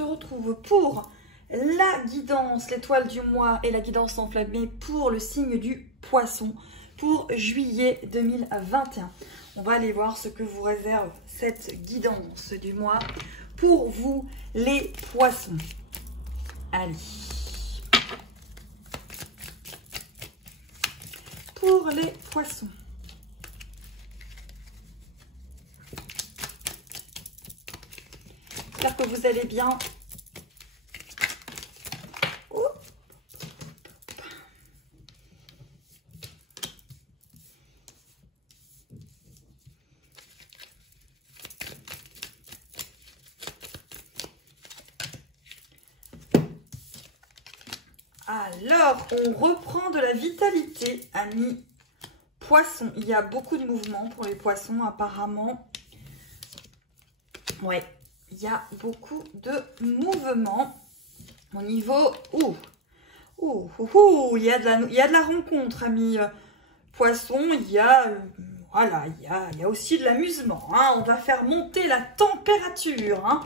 se retrouve pour la guidance, l'étoile du mois et la guidance enflammée pour le signe du poisson pour juillet 2021. On va aller voir ce que vous réserve cette guidance du mois pour vous les poissons. Allez. Pour les poissons. J'espère que vous allez bien. Alors, on reprend de la vitalité, amis poissons. Il y a beaucoup de mouvements pour les poissons, apparemment. Ouais, il y a beaucoup de mouvements au niveau... il y a de la rencontre, amis poissons. Il y a... voilà, il y a aussi de l'amusement. Hein. On va faire monter la température. Hein.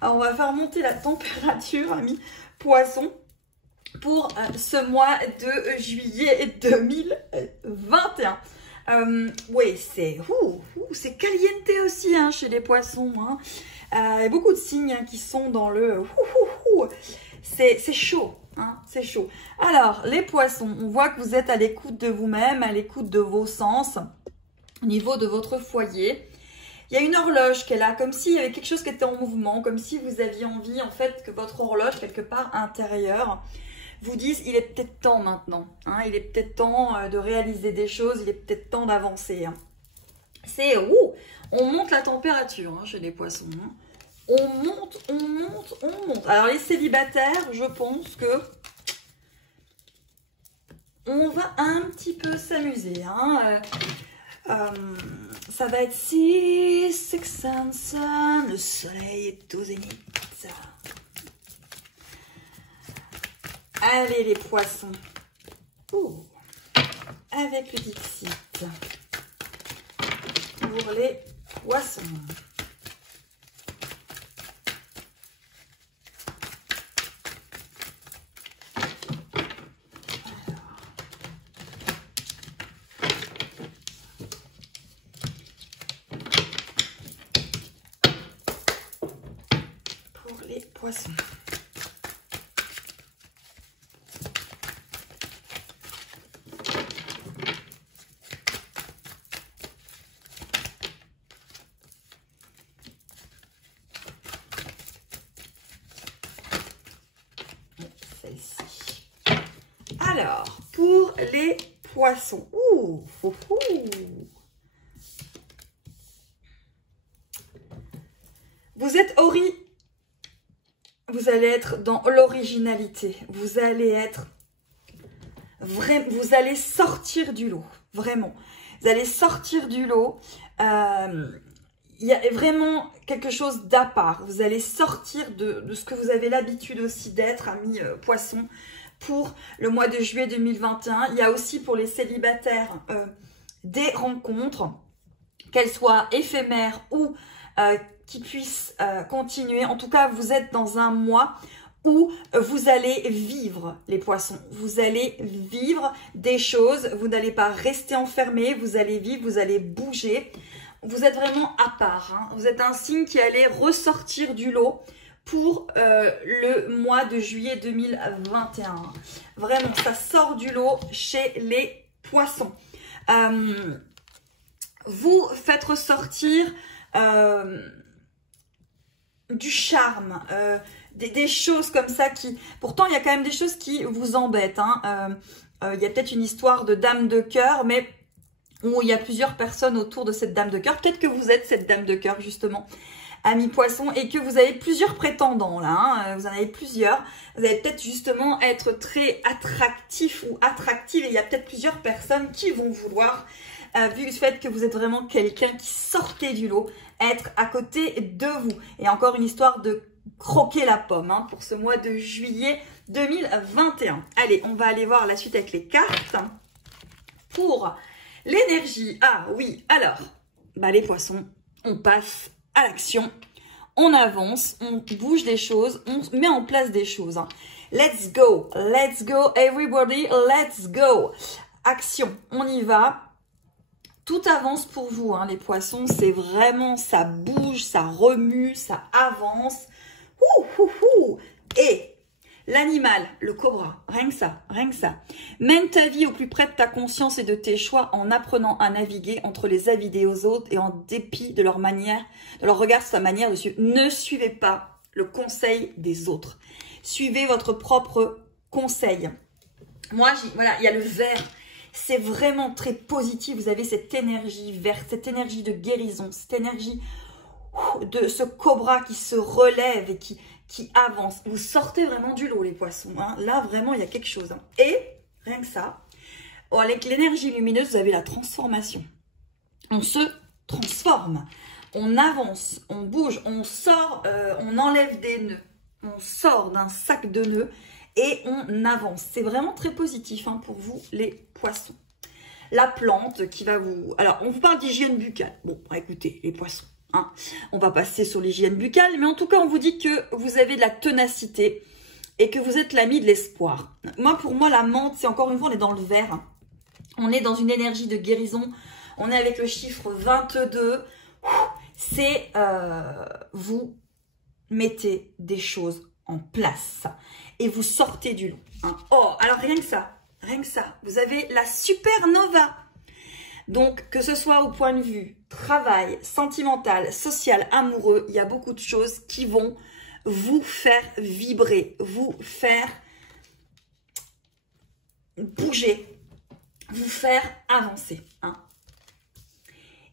Alors, on va faire monter la température, amis poissons, pour ce mois de juillet 2021. Oui, c'est caliente aussi hein, chez les poissons. Hein. Il y a beaucoup de signes hein, qui sont dans le... C'est chaud, hein, c'est chaud. Alors, les poissons, on voit que vous êtes à l'écoute de vous-même, à l'écoute de vos sens, au niveau de votre foyer. Il y a une horloge qui est là, comme s'il y avait quelque chose qui était en mouvement, comme si vous aviez envie, en fait, que votre horloge, quelque part intérieure, vous dise, il est peut-être temps maintenant. Hein, il est peut-être temps de réaliser des choses, il est peut-être temps d'avancer. Hein. C'est, on monte la température hein, chez les poissons. Hein. On monte, on monte, on monte. Alors, les célibataires, je pense que on va un petit peu s'amuser. Hein. Ça va être 6, 6 and sun, le soleil est au zénith. Allez les poissons. Avec le Dixit. Pour les poissons. Pour les poissons. Alors, pour les poissons, vous êtes vous allez être dans l'originalité, vous allez être vous allez sortir du lot, vraiment, vous allez sortir du lot, il y a vraiment quelque chose d'à part, vous allez sortir de ce que vous avez l'habitude aussi d'être, amis poissons, pour le mois de juillet 2021. Il y a aussi pour les célibataires des rencontres, qu'elles soient éphémères ou qui puissent continuer. En tout cas, vous êtes dans un mois où vous allez vivre les poissons. Vous allez vivre des choses, vous n'allez pas rester enfermé, vous allez vivre, vous allez bouger. Vous êtes vraiment à part. Hein. Vous êtes un signe qui allait ressortir du lot pour le mois de juillet 2021. Vraiment, ça sort du lot chez les poissons. Vous faites ressortir du charme, des choses comme ça qui... Pourtant, il y a quand même des choses qui vous embêtent. Hein. Il y a peut-être une histoire de dame de cœur, mais où il y a plusieurs personnes autour de cette dame de cœur. Peut-être que vous êtes cette dame de cœur, justement. Amis poissons, et que vous avez plusieurs prétendants là, hein, vous en avez plusieurs, vous allez peut-être justement être très attractif ou attractive et il y a peut-être plusieurs personnes qui vont vouloir, vu le fait que vous êtes vraiment quelqu'un qui sortait du lot, être à côté de vous. Et encore une histoire de croquer la pomme hein, pour ce mois de juillet 2021. Allez, on va aller voir la suite avec les cartes. Pour l'énergie, ah oui, alors, les poissons, on passe à l'action. on avance, on bouge des choses, on met en place des choses. Hein. Let's go, everybody, let's go. Action, on y va. Tout avance pour vous, hein, les poissons, c'est vraiment, ça bouge, ça remue, ça avance. Et l'animal, le cobra, rien que ça, rien que ça. Mène ta vie au plus près de ta conscience et de tes choix en apprenant à naviguer entre les avis des autres et en dépit de leur manière, de leur regard sur ta manière de suivre. Ne suivez pas le conseil des autres. Suivez votre propre conseil. Moi, voilà, il y a le vert. C'est vraiment très positif. Vous avez cette énergie verte, cette énergie de guérison, cette énergie de ce cobra qui se relève et qui avance. Vous sortez vraiment du lot, les poissons. Hein. Là, vraiment, il y a quelque chose. Hein. Et, rien que ça, avec l'énergie lumineuse, vous avez la transformation. On se transforme. On avance, on bouge, on sort, on enlève des nœuds. On sort d'un sac de nœuds. Et on avance. C'est vraiment très positif hein, pour vous, les poissons. La plante qui va vous... Alors, on vous parle d'hygiène buccale. Bon, écoutez, les poissons, hein, on va passer sur l'hygiène buccale. Mais en tout cas, on vous dit que vous avez de la ténacité et que vous êtes l'ami de l'espoir. Moi, pour moi, la menthe, c'est encore une fois, on est dans le vert. On est dans une énergie de guérison. On est avec le chiffre 22. C'est vous mettez des choses en place. Et vous sortez du lot. Hein. Oh, alors rien que ça, vous avez la supernova. Donc, que ce soit au point de vue travail, sentimental, social, amoureux, il y a beaucoup de choses qui vont vous faire vibrer, vous faire bouger, vous faire avancer. Hein.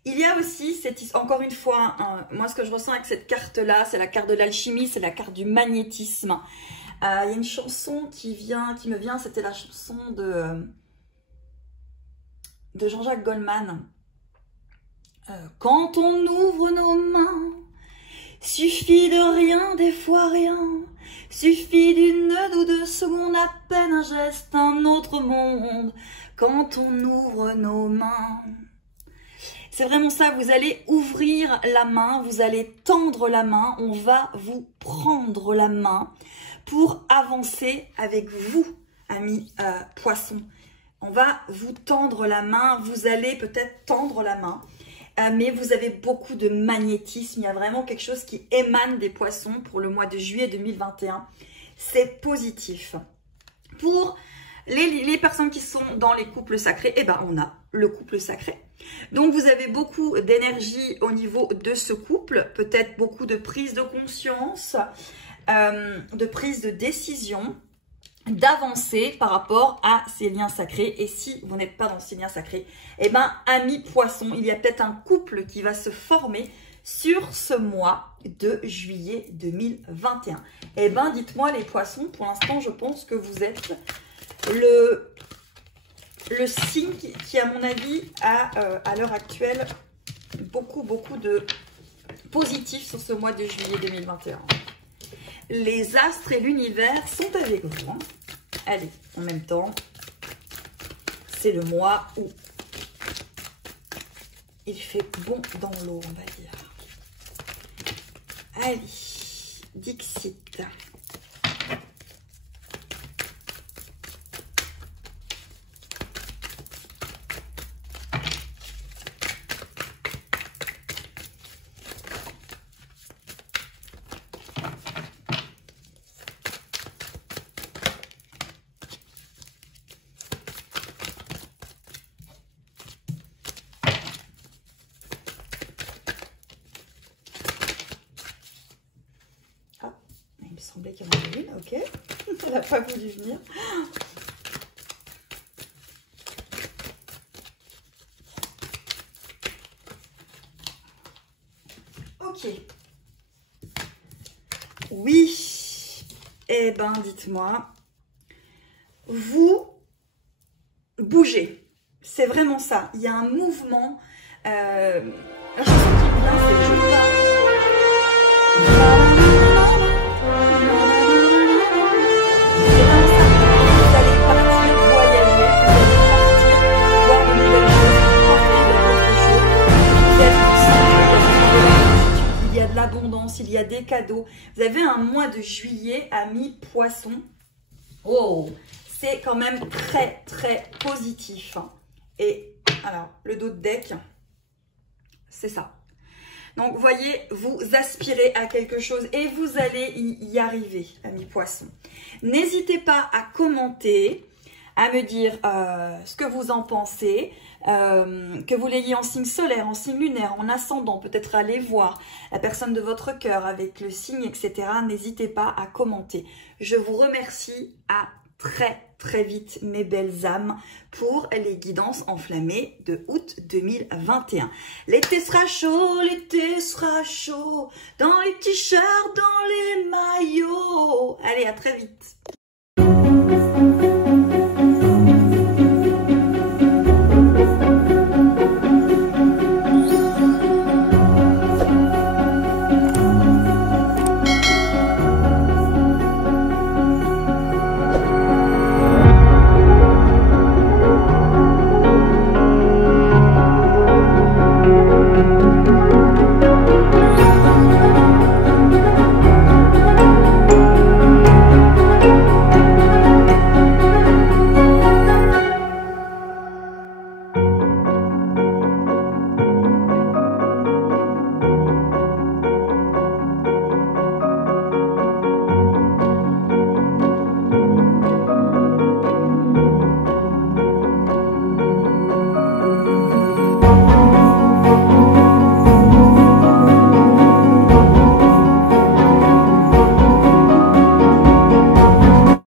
Il y a aussi, encore une fois, hein, moi ce que je ressens avec cette carte-là, c'est la carte de l'alchimie, c'est la carte du magnétisme. Il y a une chanson qui me vient, c'était la chanson de Jean-Jacques Goldman. Quand on ouvre nos mains, suffit de rien, des fois rien. Suffit d'une ou deux secondes, à peine un geste, un autre monde. Quand on ouvre nos mains. C'est vraiment ça, vous allez ouvrir la main, vous allez tendre la main, on va vous prendre la main pour avancer avec vous, amis poissons. On va vous tendre la main, vous allez peut-être tendre la main, mais vous avez beaucoup de magnétisme, il y a vraiment quelque chose qui émane des poissons pour le mois de juillet 2021. C'est positif. Pour les personnes qui sont dans les couples sacrés, eh ben on a le couple sacré. Donc vous avez beaucoup d'énergie au niveau de ce couple, peut-être beaucoup de prise de conscience, de prise de décision, d'avancer par rapport à ces liens sacrés. Et si vous n'êtes pas dans ces liens sacrés, eh ben amis poissons, il y a peut-être un couple qui va se former sur ce mois de juillet 2021. Eh ben dites-moi les poissons, pour l'instant je pense que vous êtes le signe qui, à mon avis, a à l'heure actuelle beaucoup de positif sur ce mois de juillet 2021. Les astres et l'univers sont avec vous. Hein. Allez, en même temps, c'est le mois où il fait bon dans l'eau, on va dire. Allez, Dixit. Il me semblait qu'il y en avait une, ok. Elle n'a pas voulu venir. Ok. Oui. Eh ben, dites-moi. Vous bougez. C'est vraiment ça. Il y a un mouvement. La chanson qui vient, c'est Je pars. Il il y a des cadeaux. Vous avez un mois de juillet, amis poissons. Oh, c'est quand même très, très positif. Et alors, le dos de deck, c'est ça. Donc, vous voyez, vous aspirez à quelque chose et vous allez y arriver, amis poissons. N'hésitez pas à commenter, à me dire ce que vous en pensez, que vous l'ayez en signe solaire, en signe lunaire, en ascendant, peut-être aller voir la personne de votre cœur avec le signe, etc. N'hésitez pas à commenter. Je vous remercie, à très vite mes belles âmes pour les guidances enflammées de août 2021. L'été sera chaud dans les t-shirts, dans les maillots. Allez, à très vite.